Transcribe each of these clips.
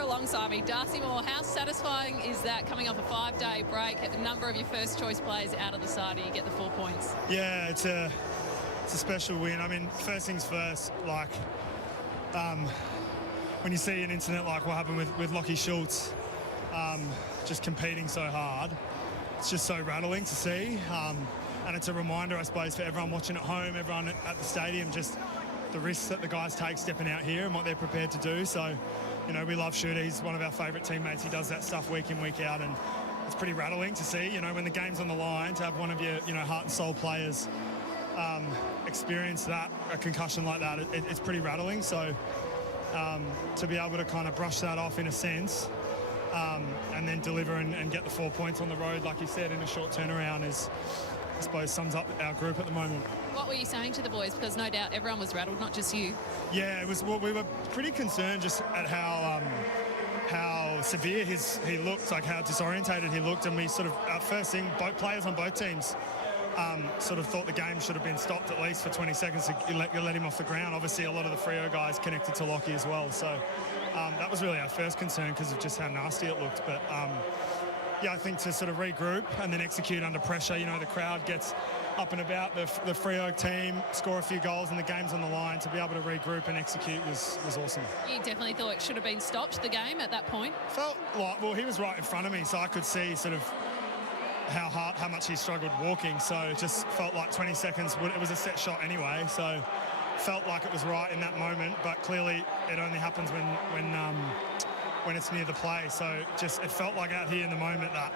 alongside me, Darcy Moore. How satisfying is that coming off a 5-day break, a number of your first choice players out of the side and you get the 4 points? Yeah, it's a special win. I mean, first things first, like when you see an incident like what happened with Lachie Schultz, just competing so hard, it's just so rattling to see. And it's a reminder, I suppose, for everyone watching at home, everyone at the stadium, just the risks that the guys take stepping out here and what they're prepared to do. So, you know, we love Shooter. He's one of our favourite teammates. He does that stuff week in, week out, and it's pretty rattling to see, you know, when the game's on the line, to have one of your, you know, heart and soul players experience that, a concussion like that, it's pretty rattling. So to be able to kind of brush that off in a sense, and then deliver and get the 4 points on the road, like you said, in a short turnaround is, I suppose, sums up our group at the moment. What were you saying to the boys? Because no doubt everyone was rattled, not just you. Yeah, it was. Well, we were pretty concerned just at how severe he looked, like how disorientated he looked, and we sort of, first thing, both players on both teams sort of thought the game should have been stopped at least for 20 seconds to let him off the ground. Obviously, a lot of the Freo guys connected to Lachie as well, so that was really our first concern because of just how nasty it looked. But yeah, I think to sort of regroup and then execute under pressure, you know, the crowd gets up and about, the Freo team score a few goals and the game's on the line, to be able to regroup and execute was awesome. You definitely thought it should have been stopped, the game, at that point? Felt like, well, he was right in front of me, so I could see sort of how much he struggled walking, so it just felt like 20 seconds, it was a set shot anyway, so felt like it was right in that moment, but clearly it only happens when it's near the play. So just, it felt like out here in the moment that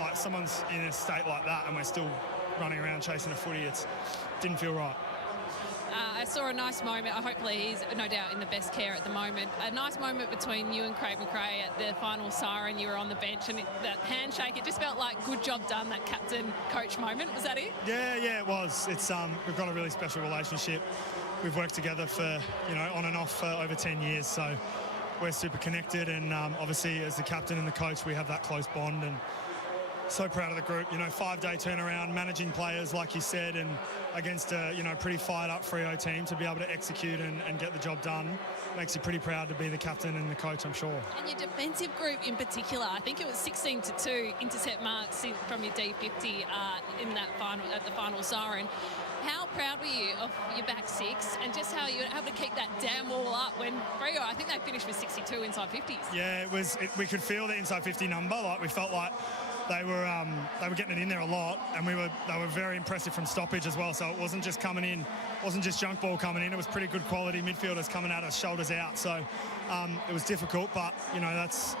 like someone's in a state like that and we're still running around chasing a footy. It didn't feel right. I saw a nice moment. Hopefully he's no doubt in the best care at the moment. A nice moment between you and Craig McRae at the final siren. You were on the bench and that handshake, it just felt like good job done, that captain-coach moment. Was that it? Yeah, it was. It's we've got a really special relationship. We've worked together for, you know, on and off for over 10 years, so we're super connected, and obviously as the captain and the coach we have that close bond, and so proud of the group. You know, 5-day turnaround, managing players like you said, and against a, you know, pretty fired up Freo team, to be able to execute and get the job done makes you pretty proud to be the captain and the coach, I'm sure. And your defensive group in particular, I think it was 16-2 intercept marks from your D50 in that at the final siren. How proud were you of your back six and just how you were able to keep that damn wall up when Freo, I think they finished with 62 inside 50s? Yeah, we could feel the inside 50 number. Like, we felt like they were getting it in there a lot, and they were very impressive from stoppage as well. So it wasn't just coming in, wasn't just junk ball coming in. It was pretty good quality midfielders coming at us, shoulders out. So it was difficult, but you know, that's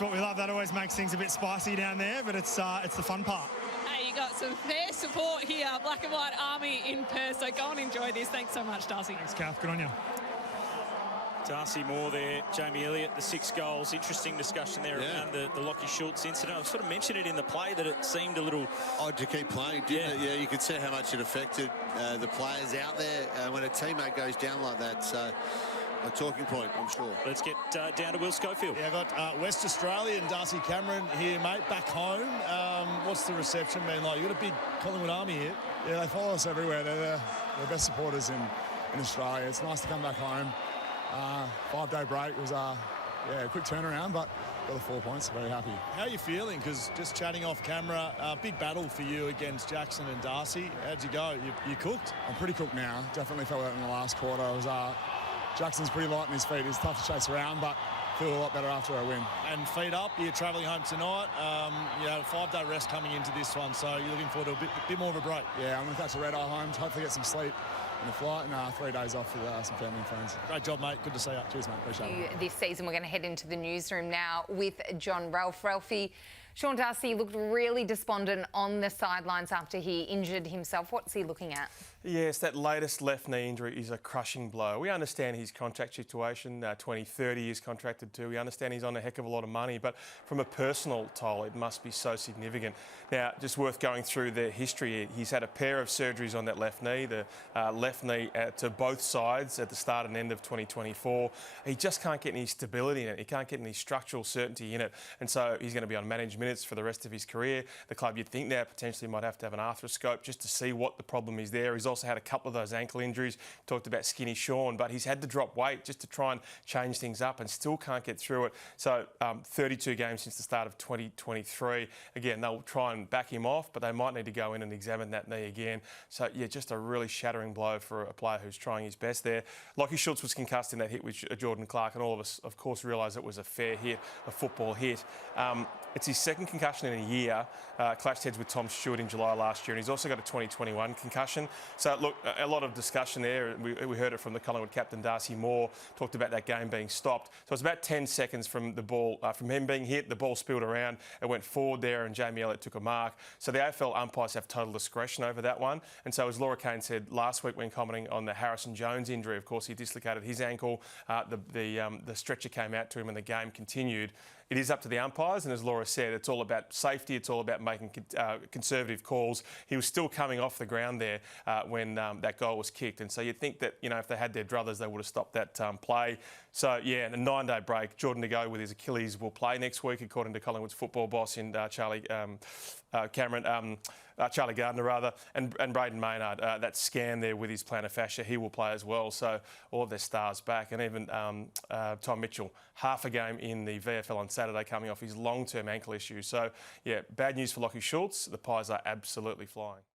what we love. That always makes things a bit spicy down there, but it's the fun part. Hey, you got some fair support here, Black and White Army in Perth. So go and enjoy this. Thanks so much, Darcy. Thanks, Kath. Good on you. Darcy Moore there, Jamie Elliott, the 6 goals. Interesting discussion there around the Lachie Schultz incident. I've sort of mentioned it in the play that it seemed a little odd to keep playing, didn't it? Yeah, you could see how much it affected the players out there when a teammate goes down like that. So a talking point, I'm sure. Let's get down to Will Schofield. Yeah, I got West Australia and Darcy Cameron here, mate, back home. What's the reception been like? You got a big Collingwood Army here. Yeah, they follow us everywhere. They're the best supporters in Australia. It's nice to come back home. 5-day break. It was a quick turnaround, but got the 4 points. Very happy. How are you feeling? Because just chatting off camera, big battle for you against Jackson and Darcy. How'd you go? You cooked? I'm pretty cooked now. Definitely felt that in the last quarter. It was Jackson's pretty light on his feet. He's tough to chase around, but feel a lot better after a win. And feet up, you're travelling home tonight. You know, 5-day rest coming into this one, so you're looking forward to a bit more of a break. Yeah, I'm going to catch a red-eye home, hopefully get some sleep in the flight, and 3 days off with some family and friends. Great job, mate. Good to see you. Cheers, mate. Appreciate it. This season, we're going to head into the newsroom now with John Ralph. Ralphie, Sean Darcy looked really despondent on the sidelines after he injured himself. What's he looking at? Yes, that latest left knee injury is a crushing blow. We understand his contract situation, 2030 he's contracted to. We understand he's on a heck of a lot of money, but from a personal toll, it must be so significant. Now, just worth going through the history. He's had a pair of surgeries on that left knee, the left knee to both sides at the start and end of 2024. He just can't get any stability in it. He can't get any structural certainty in it. And so he's going to be on managed minutes for the rest of his career. The club, you'd think now, potentially might have to have an arthroscope just to see what the problem is there. He's also had a couple of those ankle injuries. Talked about skinny Sean, but he's had to drop weight just to try and change things up and still can't get through it. So 32 games since the start of 2023. Again, they'll try and back him off, but they might need to go in and examine that knee again. So, yeah, just a really shattering blow for a player who's trying his best there. Lachie Schultz was concussed in that hit with Jordan Clark, and all of us, of course, realised it was a fair hit, a football hit. It's his second concussion in a year. Clashed heads with Tom Stewart in July last year, and he's also got a 2021 concussion. So, look, a lot of discussion there. We heard it from the Collingwood captain, Darcy Moore, talked about that game being stopped. So it's about 10 seconds from the ball, from him being hit, the ball spilled around, it went forward there, and Jamie Elliott took a mark. So the AFL umpires have total discretion over that one. And so, as Laura Kane said last week when commenting on the Harrison Jones injury, of course, he dislocated his ankle. The stretcher came out to him and the game continued. It is up to the umpires, and as Laura said, it's all about safety, it's all about making conservative calls. He was still coming off the ground there when that goal was kicked, and so you'd think that, if they had their druthers, they would have stopped that play. So, yeah, in a 9-day break, Jordan De Go with his Achilles will play next week, according to Collingwood's football boss in Charlie Gardner, rather, and Braden Maynard, that scan there with his plantar fascia, he will play as well. So all of their stars back, and even Tom Mitchell, half a game in the VFL on Saturday, coming off his long-term ankle issue. So, yeah, bad news for Lachie Schultz. The Pies are absolutely flying.